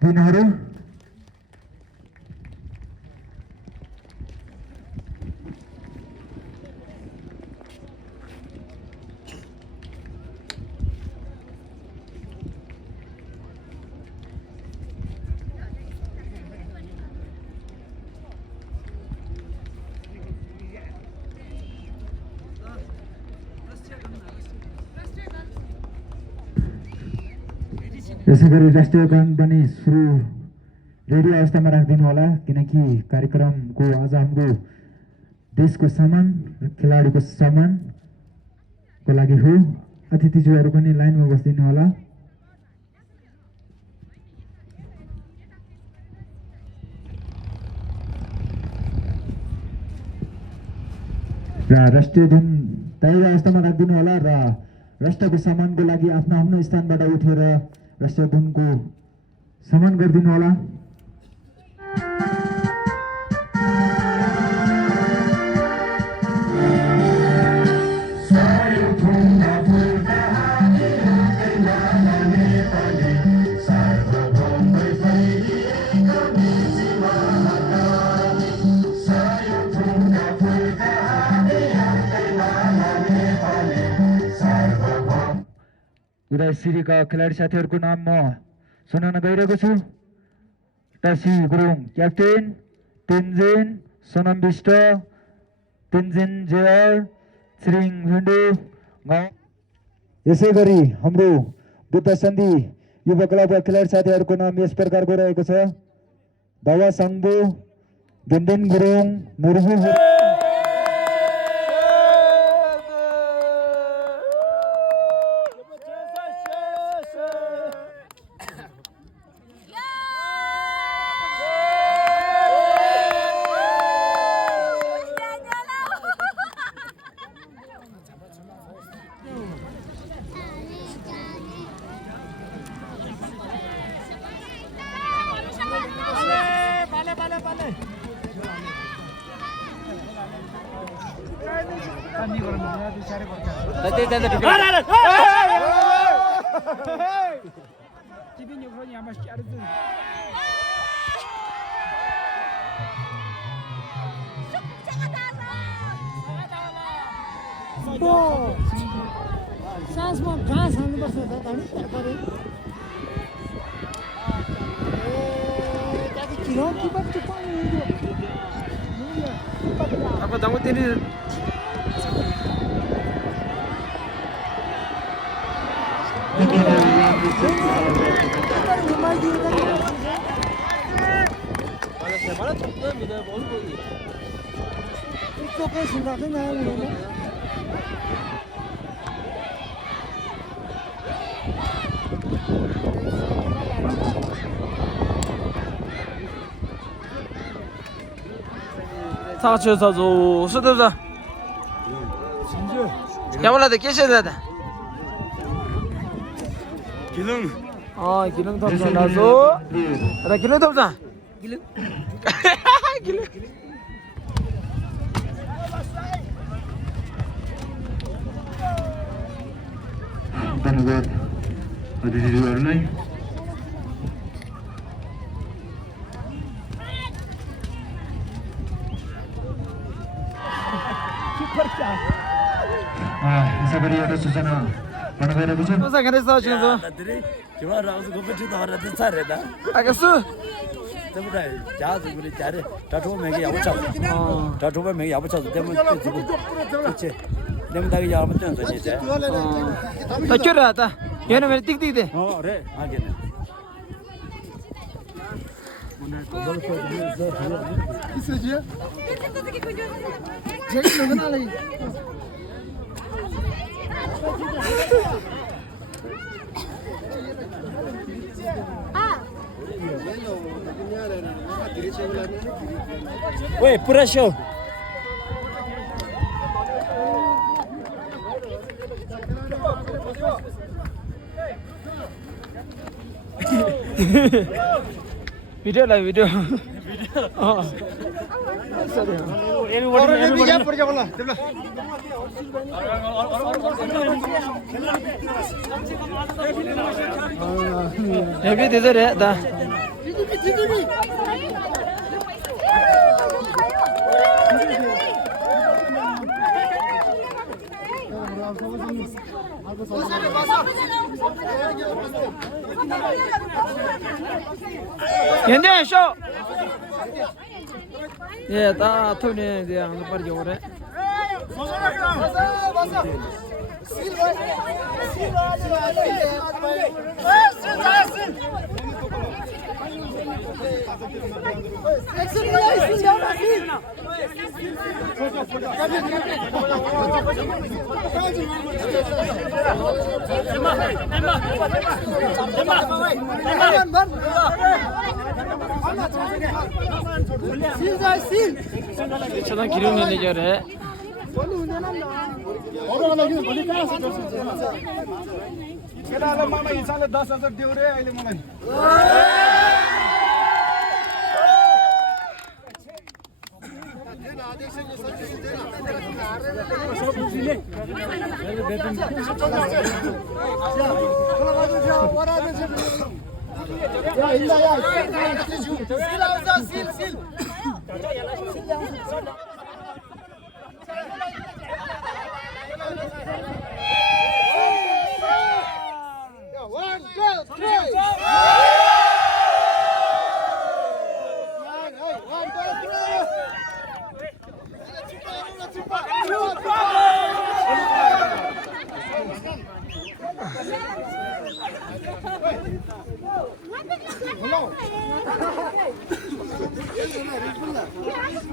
दिनहरू यसै गरी राष्ट्रिय गान पनि सुरु रेडी अवस्थामा राखिदिनु होला किनकि कार्यक्रमको आज हाम्रो देशको सम्मान र खेलाडीको सम्मानको लागि हो। अतिथिज्यूहरू पनि लाइनमा बसिदिनु होला। र राष्ट्रिय धुन तयारी अवस्थामा राखिदिनु होला र राष्ट्रको सम्मानको लागि आफ्नो आफ्नो स्थानबाट उठेर राष्ट्रिय धुनको सम्मान गरिदिनु होला। उदयश्रीका खेलाडी साथीहरूको नाम म सुनाउन गइरहेको छु। Tashi Gurung captain, Tenjin Sonam Bisht, Tenjin JR, Chhiring भिन्डु गाउँ। यसै गरी हाम्रो बुद्ध सन्धि युवा क्लबका खेलाडी साथीहरूको नाम यस प्रकारको रहेको छ। दावा साङ्बो, गेन्डेन गुरुङ, मुरुहु सासमा घाँस हाल्नुपर्छ apa tamu ini上去走走，是对不对？要不来的给谁来的？吉隆。哦，吉隆头上那走，那吉隆头上。吉隆。吉隆。धन्यवाद अतिथिज्यूहरूलाई। यसै गरी एउटा सूचना भन्न गइरहेको छु। Masa kan resa macam tu? Cuma orang tu kau cerita orang tu cari dah. Agak su. Tapi dah jauh tu boleh cari. Dah tu mereka yang macam. Dah tu mereka yang macam tu. Dia mesti tu. Kecil. Dia mesti yang macam tu je. Tak kira tak. Yang mana tik tik deh. Oh, re, aje ni. किसे जी jail लगना ले 왜 뿌라쇼 video ला video heavy दे दे रे दा yenде show ye ta thune de ang par jo re चला गिरो manager है मामा हिसाबले 10,000 देऊ रे अहिले मलाई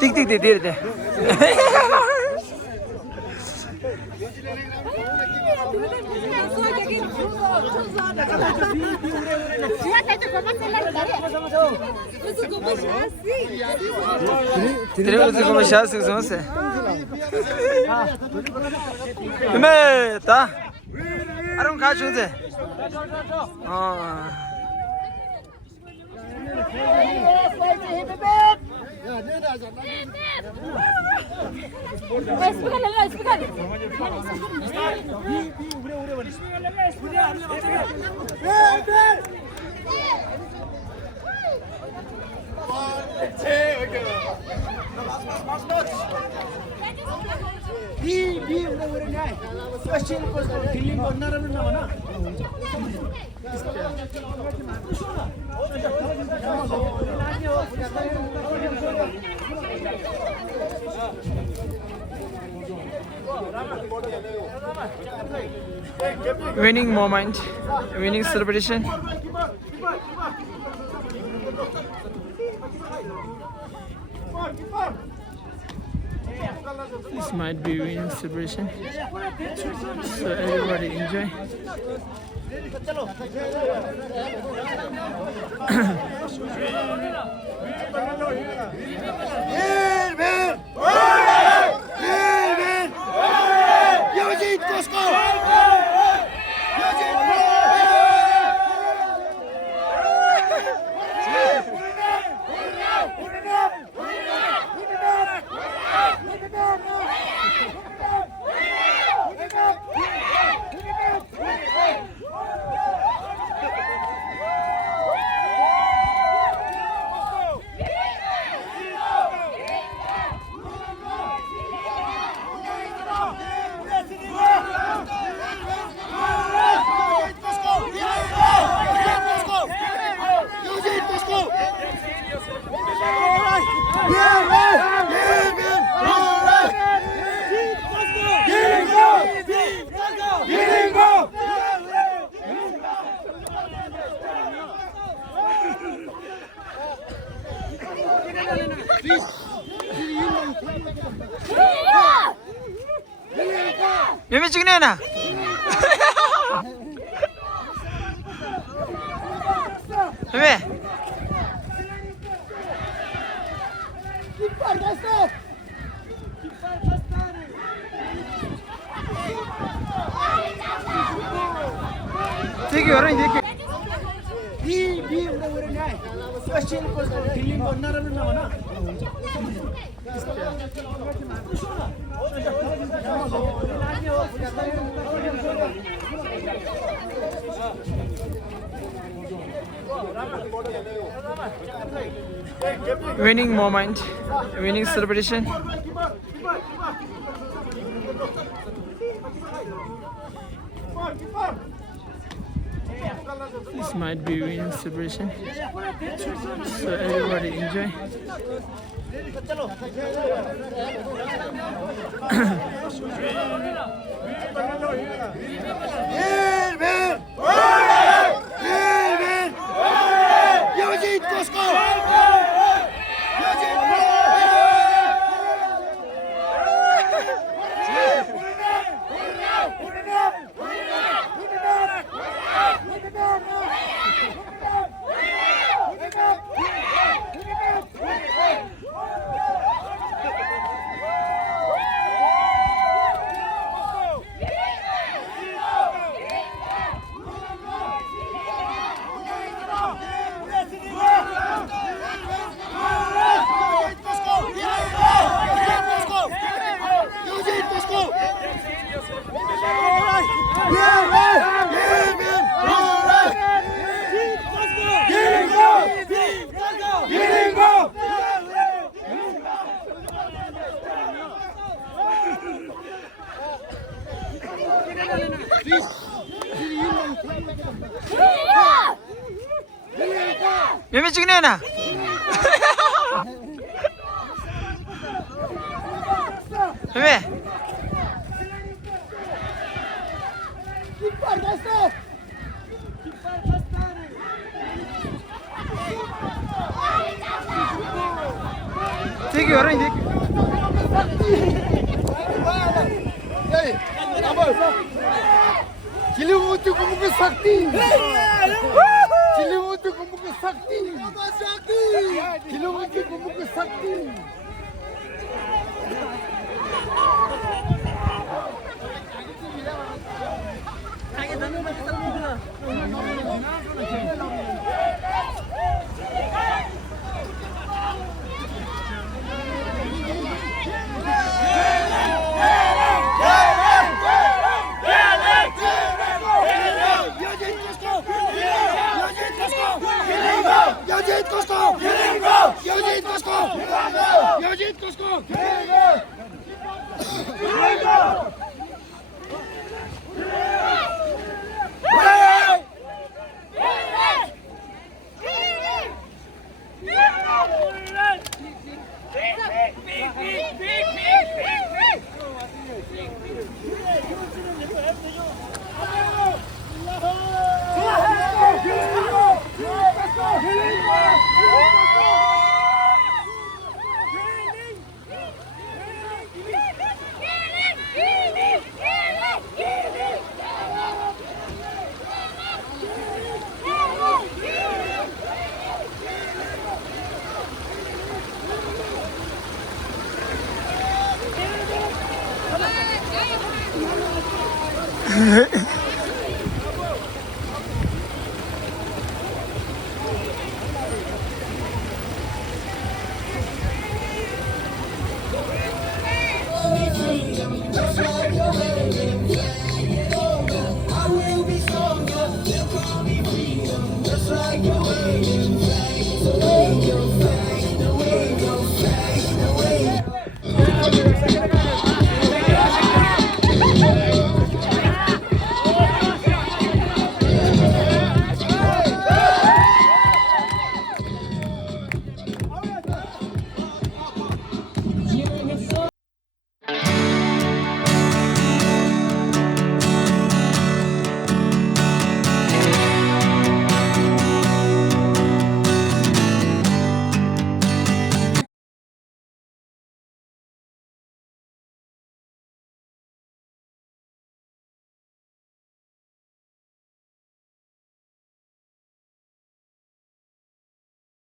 टिक टिक दे दे दे Trebuie să comeșească, să se. Ume, ta. Are un caci unde? Ah. Winning moment, winning celebration. This might be winning celebration, so everybody enjoy. Mimi çıkıyor na. Mimi. Take you, right? Take you. Winning moment, winning celebration. This might be winning celebration, so everybody enjoy. Mimi 찍네 나. mimi. Take you, right? Take you. Cilimutu como que sakti. Cilimutu como que sakti. Cilimutu como que sakti. Yojit Kosko!